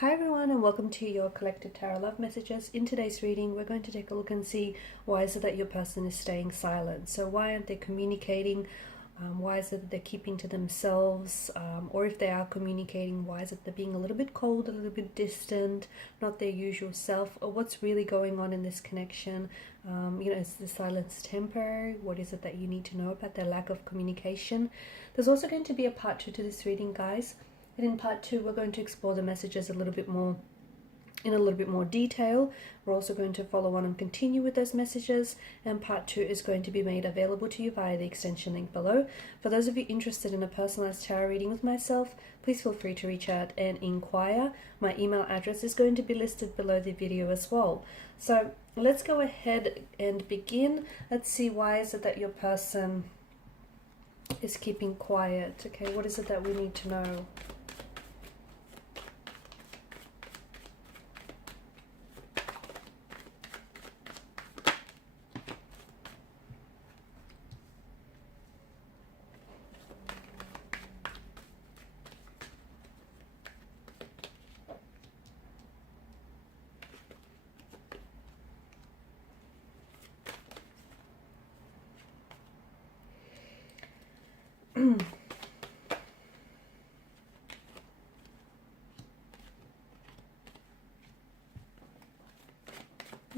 Hi everyone, and welcome to your collective tarot love messages. In today's reading, we're going to take a look and see why is it that your person is staying silent. So why aren't they communicating? Why is it that they're keeping to themselves? Or if they are communicating, why is it they're being a little bit cold, a little bit distant, not their usual self? Or what's really going on in this connection? Is the silence temporary? What is it that you need to know about their lack of communication? There's also going to be a part 2 to this reading, guys. And in part 2, we're going to explore the messages in a little bit more detail. We're also going to follow on and continue with those messages. And part 2 is going to be made available to you via the extension link below. For those of you interested in a personalized tarot reading with myself, please feel free to reach out and inquire. My email address is going to be listed below the video as well. So let's go ahead and begin. Let's see, why is it that your person is keeping quiet? Okay, what is it that we need to know?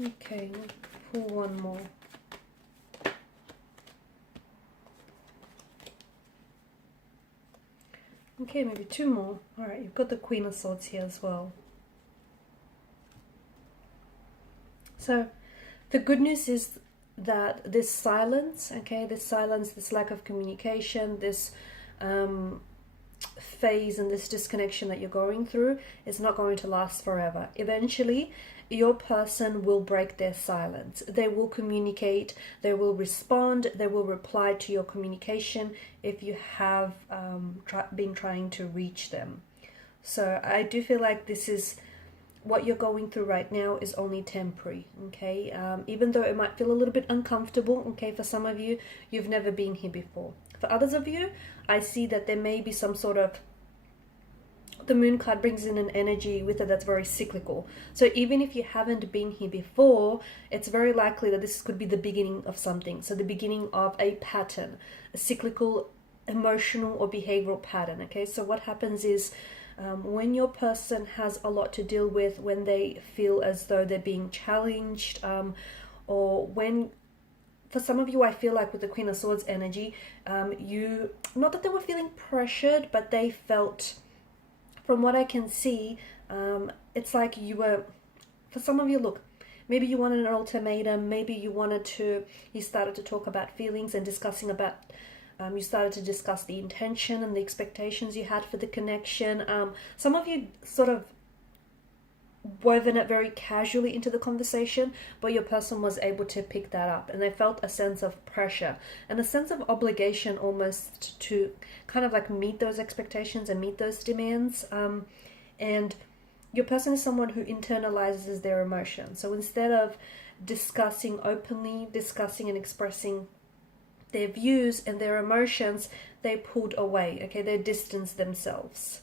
Okay, we'll pull one more. Okay, maybe two more. Alright, you've got the Queen of Swords here as well. So, the good news is that this silence, this lack of communication, this phase and this disconnection that you're going through is not going to last forever. Eventually, your person will break their silence. They will communicate, they will respond, they will reply to your communication if you have been trying to reach them. So I do feel like this is what you're going through right now is only temporary, okay? Even though it might feel a little bit uncomfortable, okay, for some of you, you've never been here before. For others of you, I see that there may be some sort of, the moon card brings in an energy with it that's very cyclical. So even if you haven't been here before, it's very likely that this could be the beginning of something. So the beginning of a pattern, a cyclical emotional or behavioral pattern, okay? So what happens is, when your person has a lot to deal with, when they feel as though they're being challenged, or when, for some of you, I feel like with the Queen of Swords energy, not that they were feeling pressured, but they felt, from what I can see, it's like you were, for some of you, look, maybe you wanted an ultimatum, maybe you started to talk about feelings and discussing about, you started to discuss the intention and the expectations you had for the connection. Some of you sort of woven it very casually into the conversation, but your person was able to pick that up, and they felt a sense of pressure and a sense of obligation almost to kind of like meet those expectations and meet those demands. And your person is someone who internalizes their emotions. So instead of discussing openly, discussing and expressing their views and their emotions, they pulled away, okay? They distanced themselves.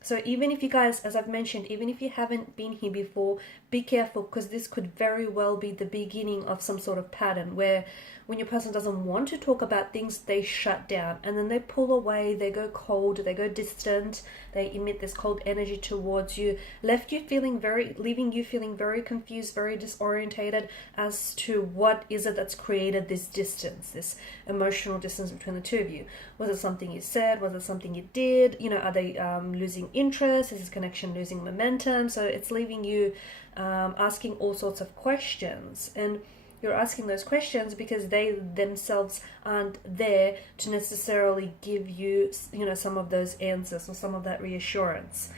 So even if you guys, as I've mentioned, even if you haven't been here before, be careful, because this could very well be the beginning of some sort of pattern where when your person doesn't want to talk about things, they shut down and then they pull away, they go cold, they go distant, they emit this cold energy towards you, leaving you feeling very confused, very disorientated as to what is it that's created this distance, this emotional distance between the two of you. Was it something you said? Was it something you did? Are they losing interest? Is this connection losing momentum? So it's leaving you asking all sorts of questions, and you're asking those questions because they themselves aren't there to necessarily give you, some of those answers or some of that reassurance.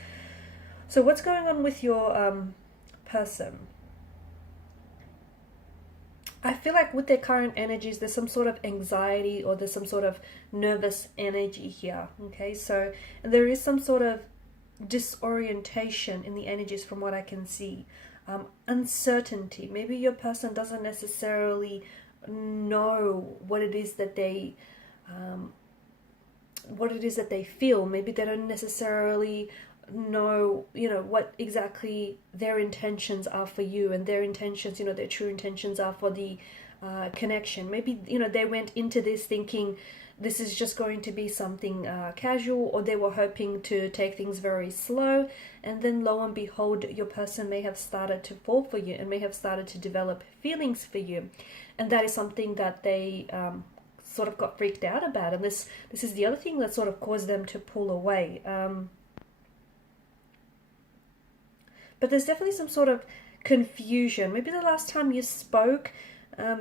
So what's going on with your person? I feel like with their current energies, there's some sort of anxiety or there's some sort of nervous energy here, okay? So there is some sort of disorientation in the energies from what I can see. Uncertainty. Maybe your person doesn't necessarily know what it is that they feel. Maybe they don't necessarily know, you know, what exactly their intentions are for you, and their intentions, you know, their true intentions are for the connection. Maybe, you know, they went into this thinking this is just going to be something casual, or they were hoping to take things very slow, and then lo and behold, your person may have started to fall for you and may have started to develop feelings for you, and that is something that they sort of got freaked out about, and this is the other thing that sort of caused them to pull away. But there's definitely some sort of confusion. Maybe the last time you spoke,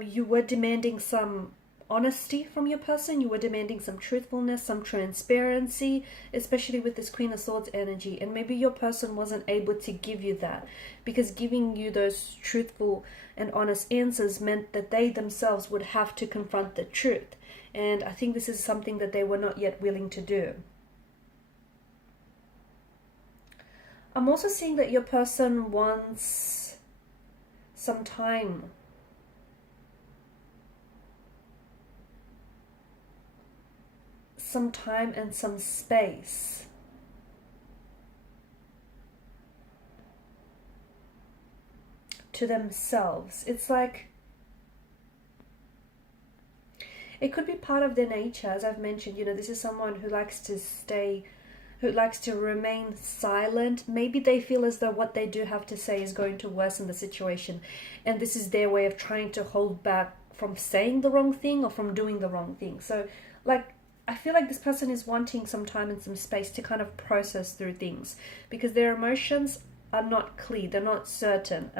you were demanding some honesty from your person. You were demanding some truthfulness, some transparency, especially with this Queen of Swords energy. And maybe your person wasn't able to give you that, because giving you those truthful and honest answers meant that they themselves would have to confront the truth. And I think this is something that they were not yet willing to do. I'm also seeing that your person wants some time. Some time and some space. To themselves. It's like, it could be part of their nature, as I've mentioned. You know, this is someone who likes to remain silent. Maybe they feel as though what they do have to say is going to worsen the situation, and this is their way of trying to hold back from saying the wrong thing or from doing the wrong thing. So, like, I feel like this person is wanting some time and some space to kind of process through things, because their emotions are not clear, they're not certain.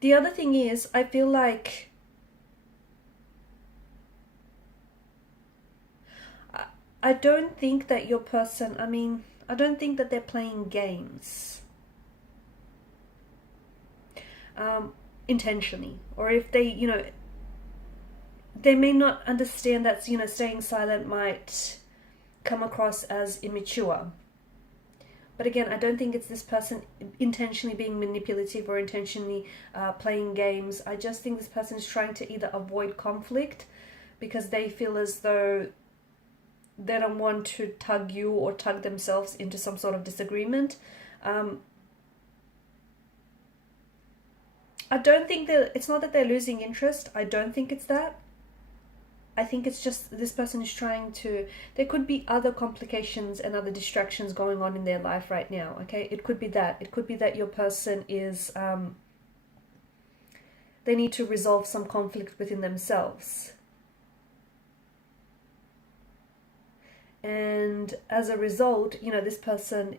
The other thing is, I feel like I don't think that your person, I don't think that they're playing games intentionally. Or if they, you know, they may not understand that, you know, staying silent might come across as immature. But again, I don't think it's this person intentionally being manipulative or intentionally playing games. I just think this person is trying to either avoid conflict because they feel as though they don't want to tug you or tug themselves into some sort of disagreement. I don't think that, it's not that they're losing interest. I don't think it's that. I think it's just this person is trying to, there could be other complications and other distractions going on in their life right now, okay? It could be that. It could be that your person is, they need to resolve some conflict within themselves. And as a result, you know, this person,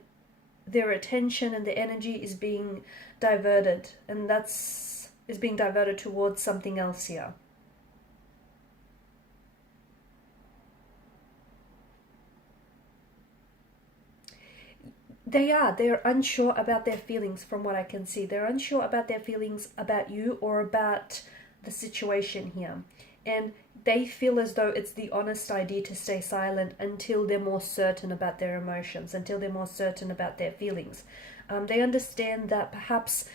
their attention and their energy is being diverted, and is being diverted towards something else here. They're unsure about their feelings from what I can see. They're unsure about their feelings about you or about the situation here. And they feel as though it's the honest idea to stay silent until they're more certain about their emotions, until they're more certain about their feelings. They understand that perhaps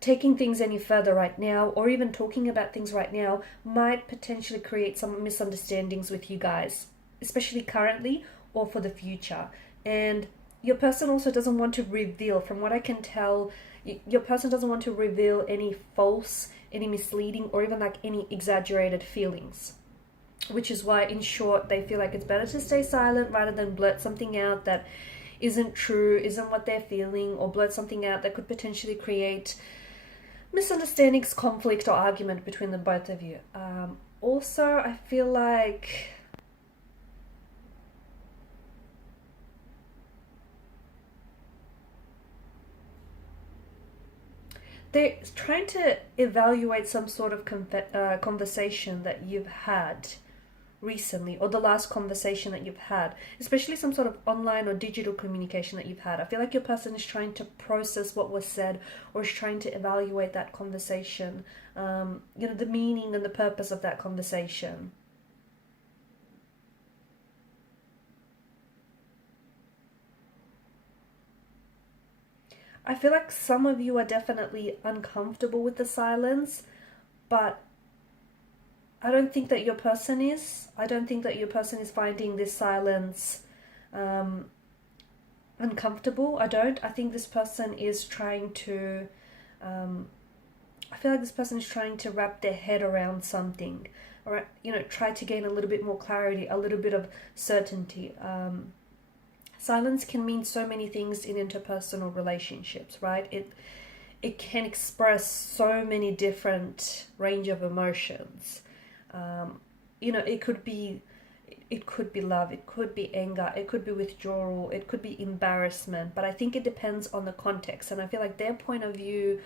taking things any further right now, or even talking about things right now, might potentially create some misunderstandings with you guys, especially currently or for the future. And your person also doesn't want to reveal, from what I can tell, your person doesn't want to reveal any false, any misleading, or even like any exaggerated feelings. Which is why, in short, they feel like it's better to stay silent rather than blurt something out that isn't true, isn't what they're feeling, or blurt something out that could potentially create misunderstandings, conflict, or argument between the both of you. Also, I feel like they're trying to evaluate some sort of conversation that you've had recently, or the last conversation that you've had, especially some sort of online or digital communication that you've had. I feel like your person is trying to process what was said, or is trying to evaluate that conversation, you know, the meaning and the purpose of that conversation. I feel like some of you are definitely uncomfortable with the silence, but I don't think that your person is. I don't think that your person is finding this silence uncomfortable. I think this person is trying to I feel like this person is trying to wrap their head around something, or try to gain a little bit more clarity, a little bit of certainty. Silence can mean so many things in interpersonal relationships, right? It can express so many different range of emotions. It could be love, it could be anger, it could be withdrawal, it could be embarrassment, but I think it depends on the context. And I feel like their point of view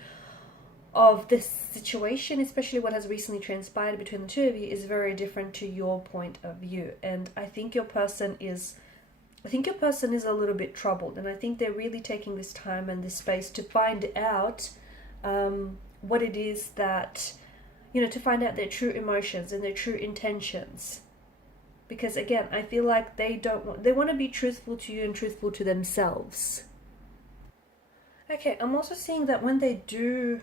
of this situation, especially what has recently transpired between the two of you, is very different to your point of view. And I think your person is a little bit troubled, and I think they're really taking this time and this space to find out what it is that, to find out their true emotions and their true intentions. Because again, I feel like they want to be truthful to you and truthful to themselves. Okay, I'm also seeing that when they do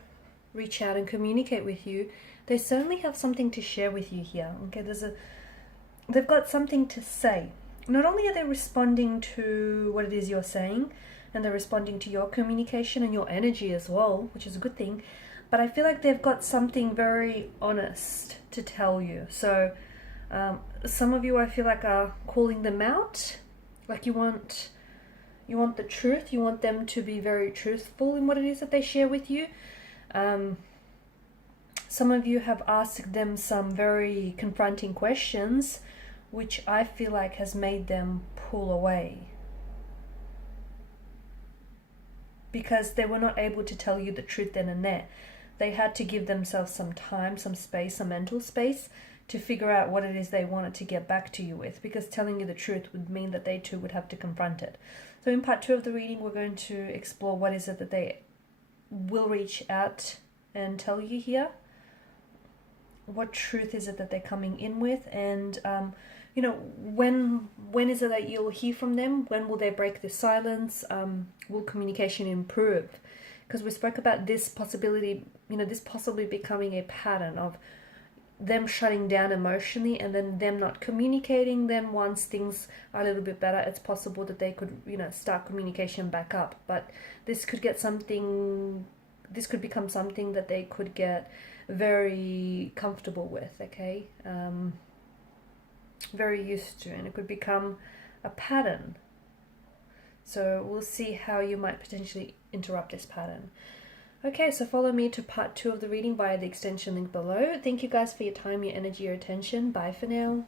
reach out and communicate with you, they certainly have something to share with you here. Okay, they've got something to say. Not only are they responding to what it is you're saying, and they're responding to your communication and your energy as well, which is a good thing, but I feel like they've got something very honest to tell you. So some of you, I feel like, are calling them out. Like you want the truth. You want them to be very truthful in what it is that they share with you. Some of you have asked them some very confronting questions, which I feel like has made them pull away, because they were not able to tell you the truth then and there. They had to give themselves some time, some space, some mental space to figure out what it is they wanted to get back to you with, because telling you the truth would mean that they too would have to confront it. So in part 2 of the reading, we're going to explore what is it that they will reach out and tell you here. What truth is it that they're coming in with? And when is it that you'll hear from them? When will they break the silence? Will communication improve? Because we spoke about this possibility, this possibly becoming a pattern of them shutting down emotionally and then them not communicating. Then once things are a little bit better, it's possible that they could, start communication back up. But this could become something that they could get very comfortable with, okay? Very used to, and it could become a pattern. So we'll see how you might potentially interrupt this pattern. Okay, so follow me to part 2 of the reading via the extension link below. Thank you guys for your time, your energy, your attention. Bye for now.